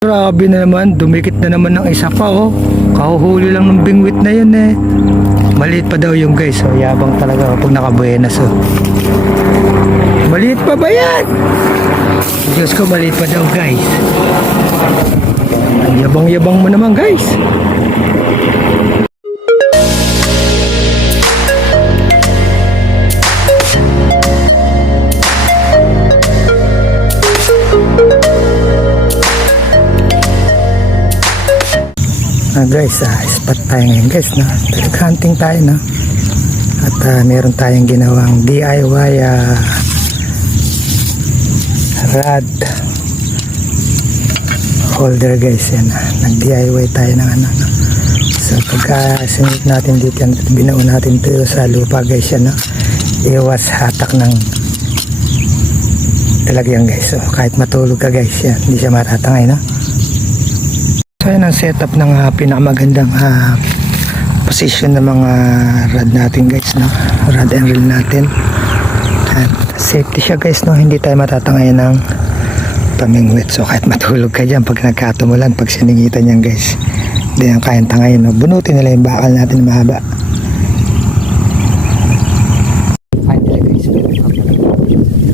Grabe na naman, dumikit na naman ng isa pa oh. Kahuhuli lang ng bingwit na yun eh. Maliit pa daw yung guys, oh. Yabang talaga oh, pag nakabuenas oh. Maliit pa ba yan? Diyos ko, maliit pa daw guys. Ang yabang-yabang mo naman guys. Guys, spot tayo ngayon guys, no? Dog hunting tayo, no? At meron tayong ginawang DIY rod holder guys, yan. Nag-DIY tayo ng ano, no? So pagka sinip natin dito yan, binuo natin ito sa lupa guys, yan, no? Iwas hatak ng talagyan guys. So kahit matulog ka guys, yan, hindi siya matatangay, no? So yan ang setup ng pinakamagandang position ng mga rod natin guys, no? Rod and reel natin. At safety siya guys, no? Hindi tayo matatangay ng pamingwit. So kahit matulog ka dyan, pag nagkatumulan, pag siningitan yan guys, hindi yan kayang tangayin, no? Bunutin nila yung bakal natin na mahaba. Kain nila guys,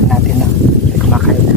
natin, no? Hindi kumakain na.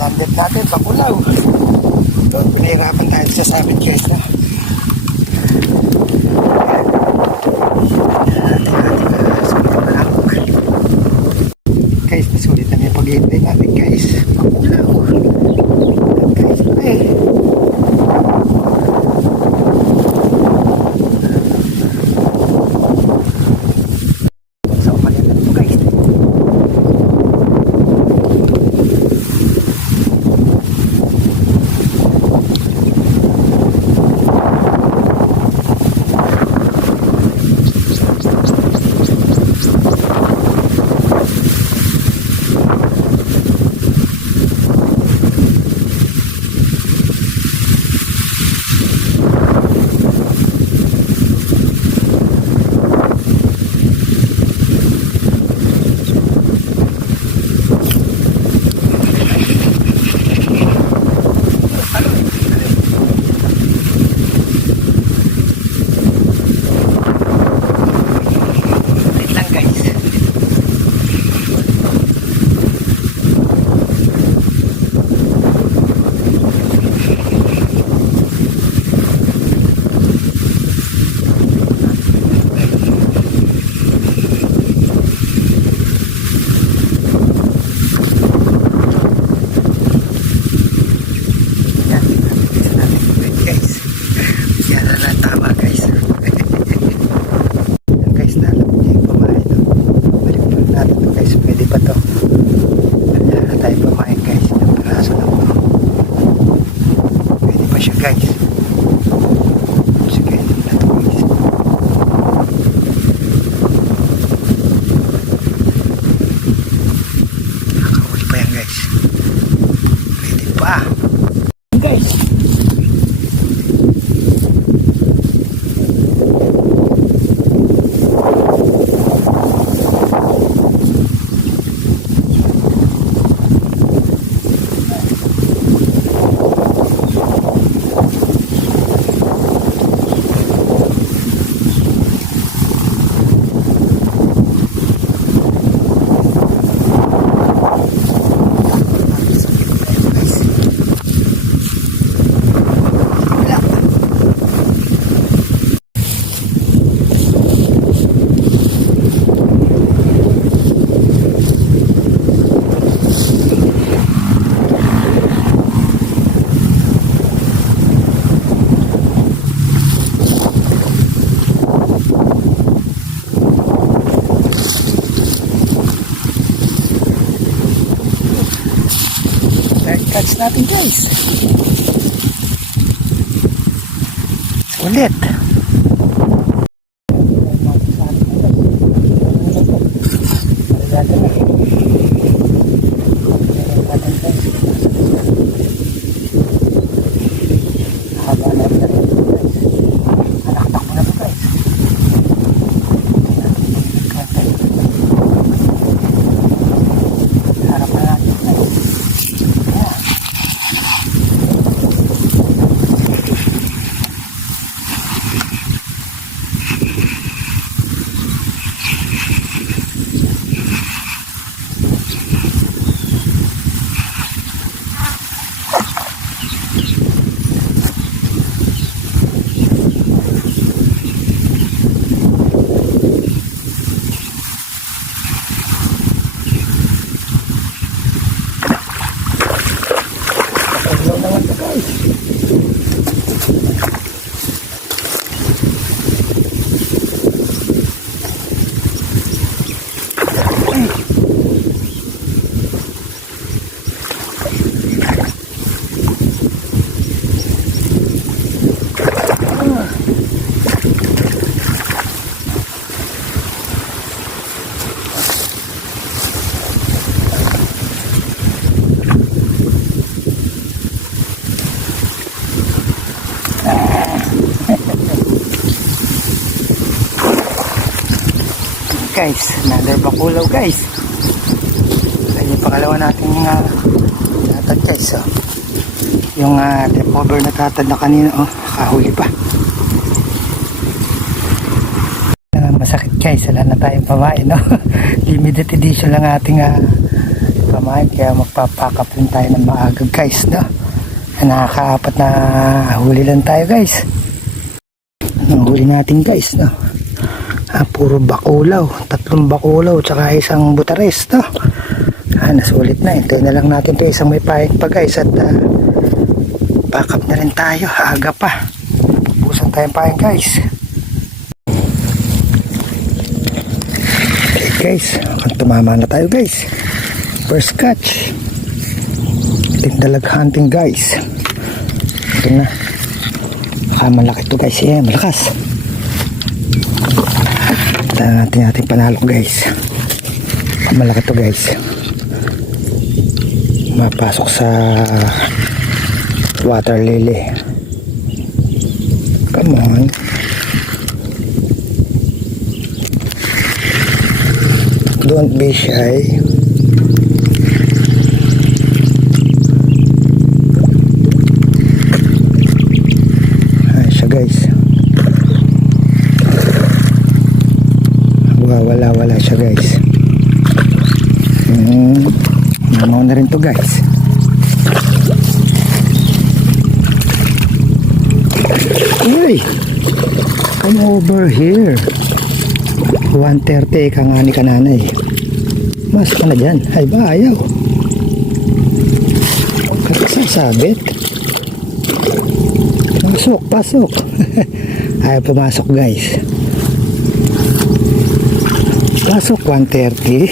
Landed natin, Pakulaw. So, pinahirapan tayo sa sabit guys, no? Guys, nasulit na yung pag-iintay natin guys. Pakulaw. Guys, natin guys. Ulit. Guys, another bakulaw guys. Ayan yung pangalawa nating natad guys. Oh. Yung leftover na tatad na kanina, oh, kahuli pa. Masakit guys, wala na tayong pamain, no? Limited edition lang ating pamain, kaya magpapakap rin tayo ng maaga guys, no? Nakakaapat na huli lang tayo guys. Ang huli natin guys, no? Puro bakulaw, 3 bakulaw tsaka isang butares, no? Nasulit na, hintayin na lang natin ito isang may pahing pa guys, at backup na rin tayo, aga pa, pupusan tayong pahing guys. Okay guys, tumama na tayo guys, first catch, tindalag hunting guys. Ito na, malaki ito guys, malakas. Natin ating panalok guys, malaki to guys, mapasok sa water lily. Come on, don't be shy. Ayan siya guys, wala siya guys. Mamaw na rin to guys. Uy, come over here. 130 ka nga ni kananay. Mas ka na dyan. Ay ba, ayaw. Kasasabit. Pasok. Ayaw pumasok guys. Pasok 130.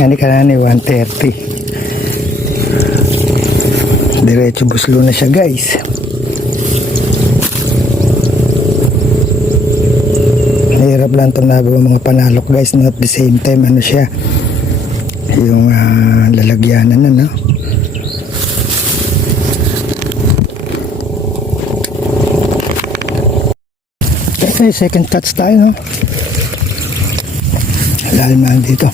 Ngani ka na ni 130. Diretso buslo na siya guys. Hirap lang itong nagawa mga panalok guys, no? At the same time ano siya, yung lalagyanan na, no? Okay, second touch tayo, no? Lalim na dito.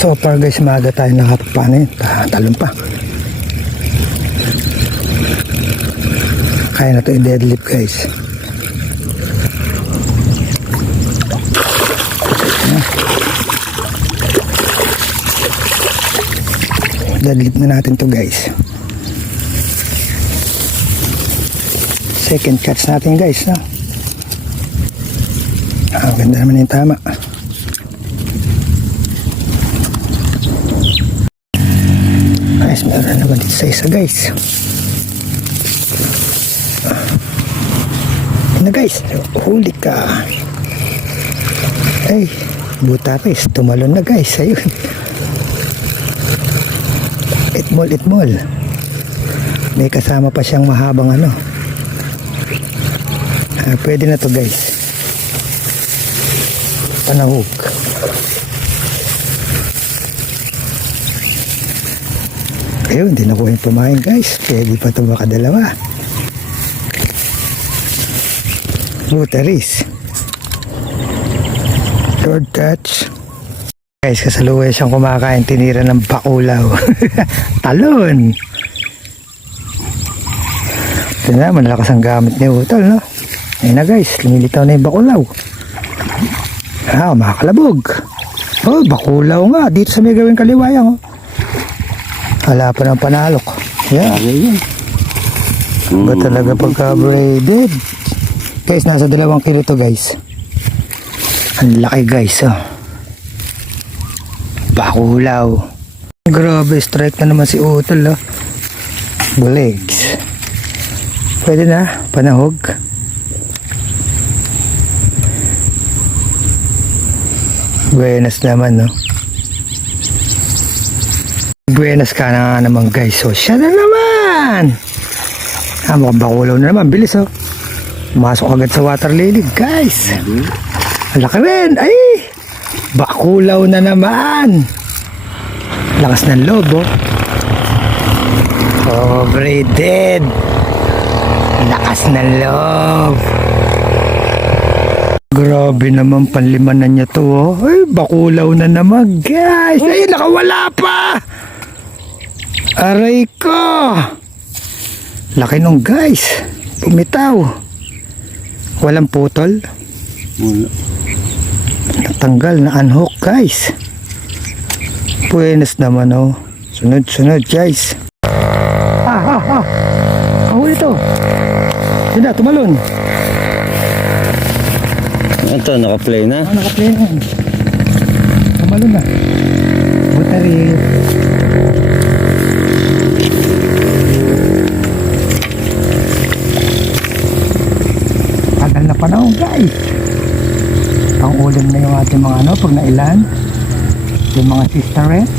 So far guys, maaga tayo nakapapanin, talon pa. Kaya na ito i-deadlift guys. Deadlift na natin to guys. Second catch natin guys, no? Ganda naman yung tama. Guys, meron naman dito sa isa guys. Na guys, huli ka. Ay, butaris, tumalon na guys. Ayun. Itmol. May kasama pa siyang mahabang ano. Pwede na to guys. Panahog. Ayun, hindi na ko yung pumain guys. Pwede pa ito baka dalawa. Butaris. Third catch. Guys, kasalukuyan siyang kumakain, tinira ng bakulaw. Talon. Ito na, malakas ang gamit ni Utol, no? Ayun na guys, lumilitaw na yung bakulaw. Makakalabog. Oh, bakulaw nga. Dito sa may gawing kaliwayang, oh. Hala pa ng panalok. Yeah. Ba talaga pagka-braided? Guys, nasa 2 kilo to guys. Ang laki guys, oh. Bakulaw. Grabe, strike na naman si Utol, oh. Bulegs. Pwede na, panahog. Buenas naman, no? Buenas ka na nga naman guys. So, siya na naman. Mukhang bakulaw na naman. Bilis, oh. Masok agad sa water lily, guys. Ang laki rin. Ay! Bakulaw na naman. Lakas ng loob, oh. Oh, braided. Lakas ng loob. Grabe naman, panliman na niya to, oh. Ay, bakulaw na naman, guys. Ay, nakawala pa. Aray ko. Laki nung guys. Bumitaw. Walang putol. Wala. Natanggal na unhook guys. Buenas naman, oh. Sunod guys. Ahuli to. Yun na, tumalon. Ito, naka-play na. Naka-play na. Tumalon na. Butari. Tagal na panahon guys. Ang ulam na yung ating mga ano, pag nailan. Yung mga sisterets.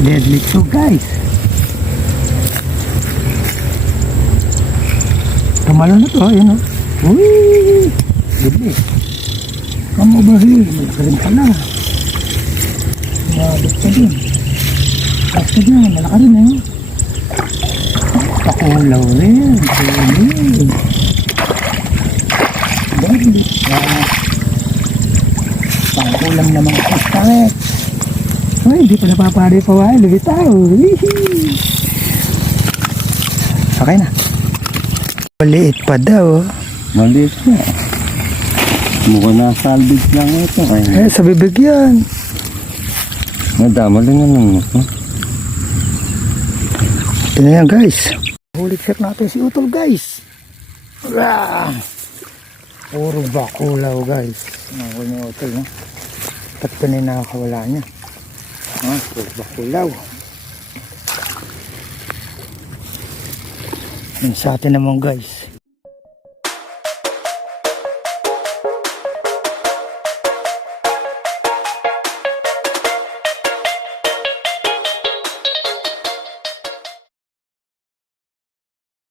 Deadly too guys. Tumalon na to, yun o. Uy! Bilis. Come over here. Malaki rin pala. Basta din. Basta din. Malaki rin eh. Pakulaw rin. Tuloy. Deadly. Pangkulang naman sa start. Uy, hindi pa napapari pa wala. Lubitaw. Okay na. Maliit pa daw. Maliit na. Mukhang nasa-salvage lang ito. Eh, sa bibig yan. Madama lang naman. Ito na yan guys. Huli check natin si Utol guys. Puro bakulaw guys. Nakakul niya Utol, no? Tatlo na yung nakakawala niya. Puro bakulaw. Yan sa atin naman guys.